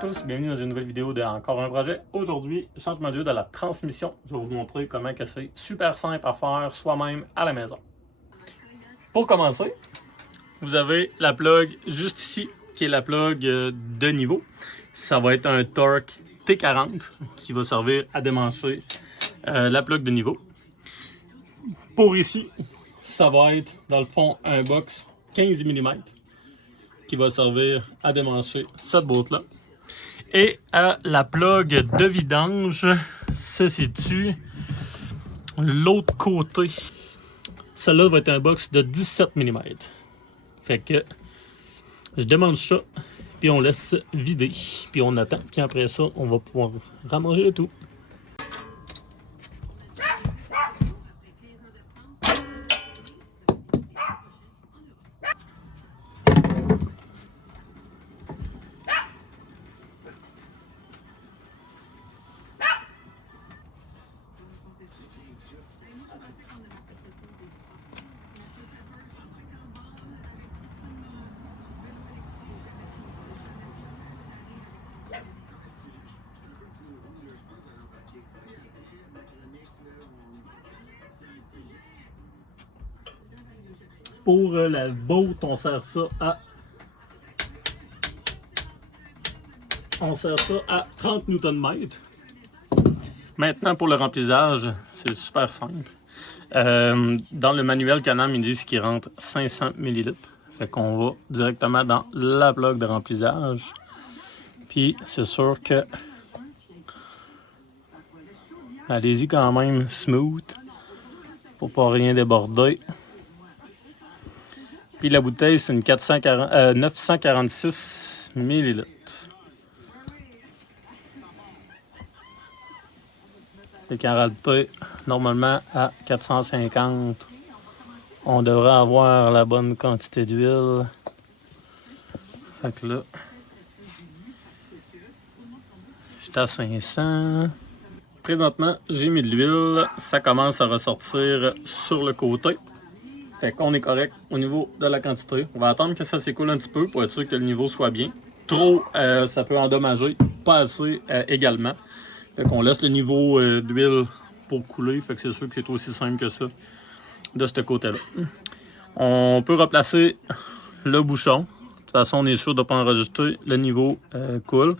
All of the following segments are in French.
tous, bienvenue dans une nouvelle vidéo de Encore un projet. Aujourd'hui, changement d'huile de la transmission. Je vais vous montrer comment que c'est super simple à faire soi-même à la maison. Pour commencer, vous avez la plug juste ici, qui est la plug de niveau. Ça va être un Torx T40 qui va servir à démancher la plug de niveau. Pour ici, ça va être dans le fond un box 15 mm qui va servir à démancher cette boîte-là. Et la plug de vidange se situe l'autre côté. Celle-là va être un box de 17 mm. Fait que je démange ça, puis on laisse vider, puis on attend, puis après ça, on va pouvoir ramasser le tout. Pour la botte, on sert ça à 30 Nm. Maintenant, pour le remplissage, c'est super simple. Dans le manuel Can-Am, ils disent qu'il rentre 500 ml. Fait qu'on va directement dans la plug de remplissage. Puis, c'est sûr que allez-y quand même smooth pour pas rien déborder. Puis la bouteille, c'est une 946 ml. Fait qu'en réalité, normalement, à 450, on devrait avoir la bonne quantité d'huile. Fait que là, j'étais à 500. Présentement, j'ai mis de l'huile. Ça commence à ressortir sur le côté. Fait qu'on est correct au niveau de la quantité. On va attendre que ça s'écoule un petit peu pour être sûr que le niveau soit bien. Trop, ça peut endommager. Pas assez également. Fait qu'on laisse le niveau d'huile pour couler. Fait que c'est sûr que c'est aussi simple que ça de ce côté-là. On peut replacer le bouchon. De toute façon, on est sûr de ne pas enregistrer. Le niveau coule.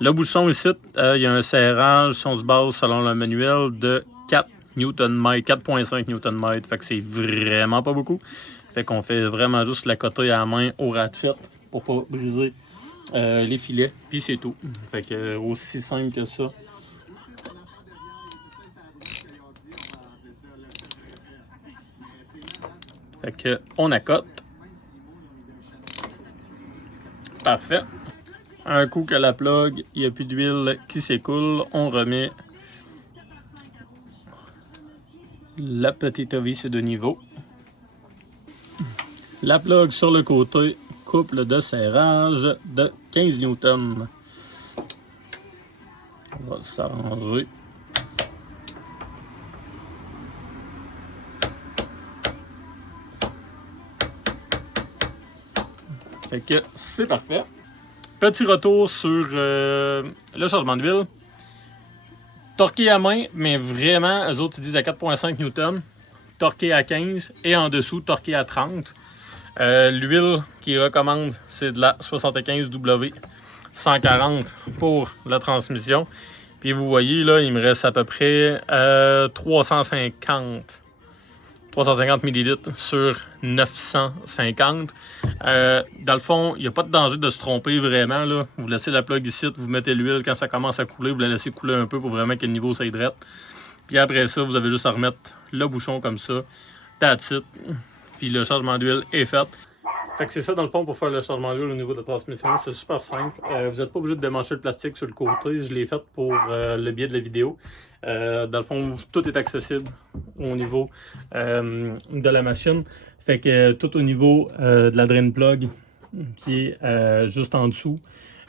Le bouchon ici, il y a un serrage, si on se base selon le manuel, de 4 Nm, 4.5 Nm. Fait que c'est vraiment pas beaucoup. Fait qu'on fait vraiment juste la coter à la main au ratchet pour pas briser les filets. Puis c'est tout. Fait que aussi simple que ça. Fait que on accote. Parfait. Un coup que la plug, il n'y a plus d'huile qui s'écoule, on remet la petite vis de niveau. La plug sur le côté, couple de serrage de 15 Newton. On va s'arranger. Fait que c'est parfait. Petit retour sur le changement d'huile. Torqué à main, mais vraiment, eux autres, ils disent à 4.5 Newton. Torqué à 15 et en dessous, torqué à 30. L'huile qu'ils recommandent, c'est de la 75W 140 pour la transmission. Puis vous voyez, là, il me reste à peu près 350 ml sur 950. Dans le fond, il n'y a pas de danger de se tromper vraiment. Là. Vous laissez la plug ici, vous mettez l'huile. Quand ça commence à couler, vous la laissez couler un peu pour vraiment que le niveau s'hydrate. Puis après ça, vous avez juste à remettre le bouchon comme ça. That's it. Puis le changement d'huile est fait. Fait que c'est ça dans le fond pour faire le changement d'huile au niveau de la transmission. C'est super simple. Vous n'êtes pas obligé de démancher le plastique sur le côté. Je l'ai fait pour le biais de la vidéo. Dans le fond, tout est accessible au niveau de la machine. Fait que tout au niveau de la drain plug qui est juste en dessous.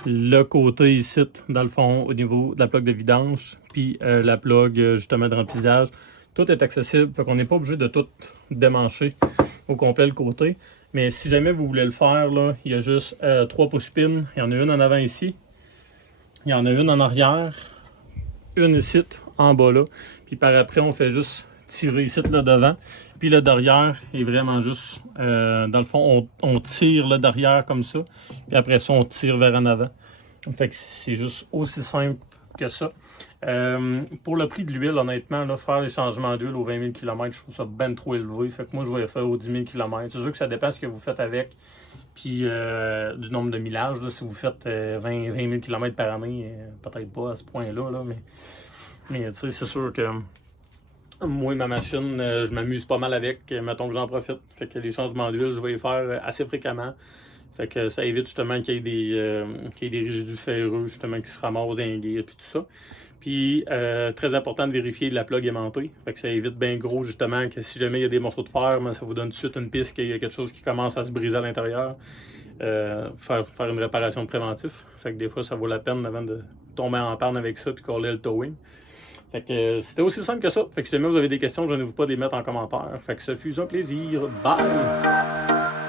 Le côté ici, dans le fond, au niveau de la plug de vidange. Puis la plug justement de remplissage. Tout est accessible. Fait qu'on n'est pas obligé de tout démancher au complet le côté. Mais si jamais vous voulez le faire, là, il y a juste 3 push-pins. Il y en a une en avant ici. Il y en a une en arrière, une ici, en bas là. Puis par après, on fait juste tirer ici, là, devant. Puis le derrière est vraiment juste... dans le fond, on tire le derrière comme ça. Puis après ça, on tire vers en avant. Fait que c'est juste aussi simple que ça. Pour le prix de l'huile, honnêtement, là, faire les changements d'huile aux 20 000 km, je trouve ça ben trop élevé. Fait que moi, je vais faire aux 10 000 km. C'est sûr que ça dépend de ce que vous faites avec. Puis du nombre de millages. Là, si vous faites 20 000 km par année, peut-être pas à ce point-là. Là, mais tu sais, c'est sûr que moi, ma machine, je m'amuse pas mal avec. Mettons que j'en profite. Fait que les changements d'huile, je vais les faire assez fréquemment. Fait que ça évite justement qu'il y ait des résidus ferreux justement qui se ramassent dans les guides puis tout ça. Puis très important de vérifier que la plug aimantée. Fait que ça évite bien gros justement que si jamais il y a des morceaux de fer, ben, ça vous donne tout de suite une piste qu'il y a quelque chose qui commence à se briser à l'intérieur. Faire une réparation de préventif. Fait que des fois ça vaut la peine avant de tomber en panne avec ça puis coller le towing. Fait que c'était aussi simple que ça. Fait que si jamais vous avez des questions, je ne vous pas de les mettre en commentaire. Fait que ce fut un plaisir. Bye!